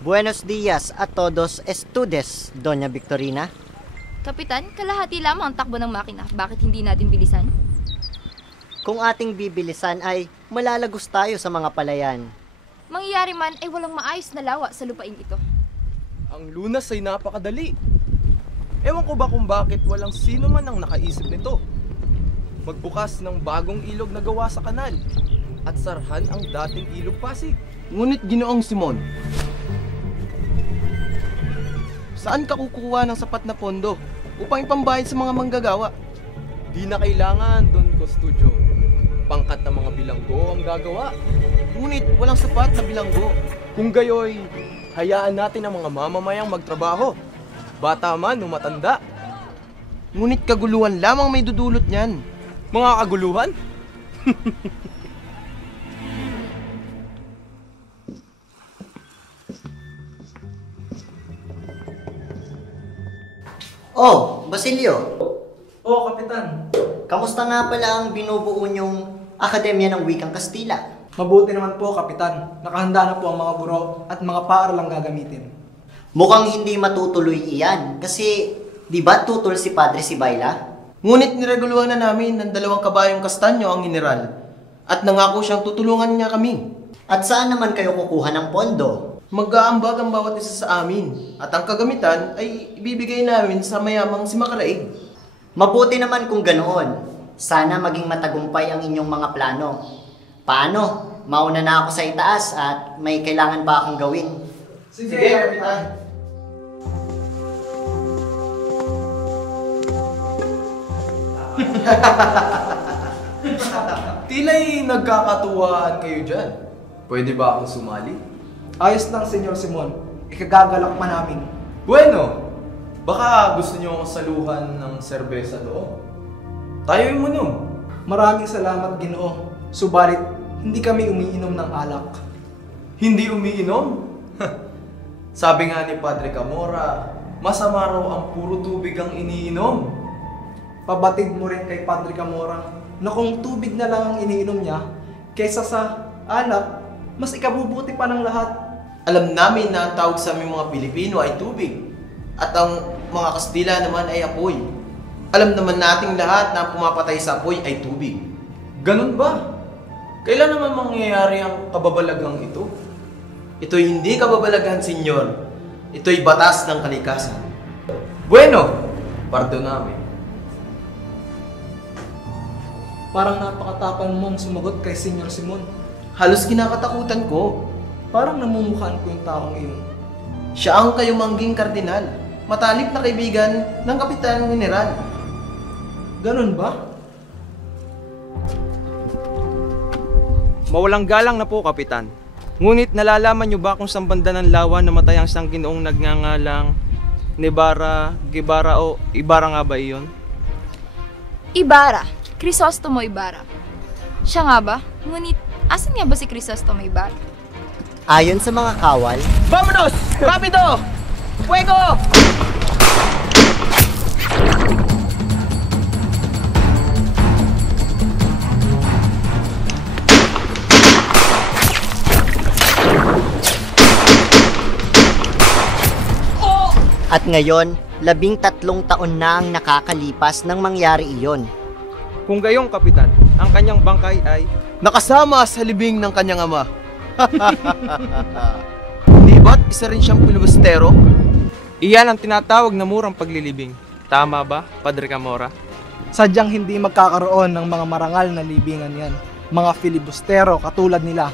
Buenos dias a todos estudes, Doña Victorina. Kapitan, kalahati lamang ang takbo ng makina. Bakit hindi natin bilisan? Kung ating bibilisan ay malalagos tayo sa mga palayan. Mangyayari man ay walang maayos na lawa sa lupain ito. Ang lunas ay napakadali. Ewan ko ba kung bakit walang sino man ang nakaisip nito. Magbukas ng bagong ilog na gawa sa kanal at sarhan ang dating ilog Pasig. Ngunit Ginoong Simon, saan ka kukuha ng sapat na pondo upang ipambayad sa mga manggagawa? Di na kailangan, Don Custodio. Pangkat ng mga bilanggo ang gagawa. Ngunit walang sapat na bilanggo. Kung gayoy, hayaan natin ang mga mamamayang magtrabaho. Bata man o matanda. Ngunit kaguluhan lamang may dudulot niyan. Mga kaguluhan? Oh, Basilio, Oo, Kapitan. kamusta nga pala ang binubuo niyong Akademya ng Wikang Kastila? Mabuti naman po, Kapitan. Nakahanda na po ang mga guro at mga paaralang gagamitin. Mukhang hindi matutuloy iyan kasi di ba tutol si Padre Sibayla? Ngunit nireguluhan na namin ng 2 kabayong kastanyo ang general at nangako siyang tutulungan niya kami. At saan naman kayo kukuha ng pondo? Mag-aambag ang bawat isa sa amin at ang kagamitan ay ibibigay namin sa mayamang si Makaraig. Mabuti naman kung ganoon. Sana maging matagumpay ang inyong mga plano. Paano? Mauna na ako sa itaas at may kailangan pa akong gawin. Sige, Kapitan. Tila'y nagkakatuwaan kayo dyan. Pwede ba akong sumali? Ayos lang, Senyor Simon. Ikagagalak pa namin. Bueno, baka gusto niyo akong saluhan ng serbesa doon. Tayo'y uminom. Maraming salamat, Ginoo. Subalit, hindi kami umiinom ng alak. Hindi umiinom? Sabi nga ni Padre Camora, masama raw ang puro tubig ang iniinom. Pabatid mo rin kay Padre Camora na kung tubig na lang ang iniinom niya, kaysa sa alak, mas ikabubuti pa ng lahat. Alam namin na ang tawag sa aming mga Pilipino ay tubig at ang mga Kastila naman ay apoy. Alam naman nating lahat na pumapatay sa apoy ay tubig. Ganun ba? Kailan naman mangyayari ang kababalagang ito? Ito'y hindi kababalaghan, senyor. Ito'y batas ng kalikasan. Bueno, pardoname. Parang napakatapang mong sumagot kay Senyor Simon. Halos kinakatakutan ko. Parang namumukhaan ko yung taong iyon. Siya ang kayumangging kardinal, matalik na kaibigan ng Kapitan General. Ganun ba? Mawalang galang na po, Kapitan. Ngunit nalalaman niyo ba kung saan banda ng lawa namatay ang isang ginoong nagngangalang Nebara, Gibara o Ibara nga ba iyon? Ibarra. Crisostomo Ibarra. Siya nga ba? Ngunit, asan nga ba si Crisostomo Ibarra? Ayon sa mga kawal, Vamonos! Rapido! Fuego! at ngayon, 13 taon na ang nakakalipas nang mangyari iyon. Kung gayong, Kapitan, ang kanyang bangkay ay... Nakasama sa libing ng kanyang ama. Di ba't isa rin siyang pilibustero? Iyan ang tinatawag na murang paglilibing. Tama ba, Padre Camora? Sadyang hindi magkakaroon ng mga marangal na libingan yan. Mga filibustero katulad nila.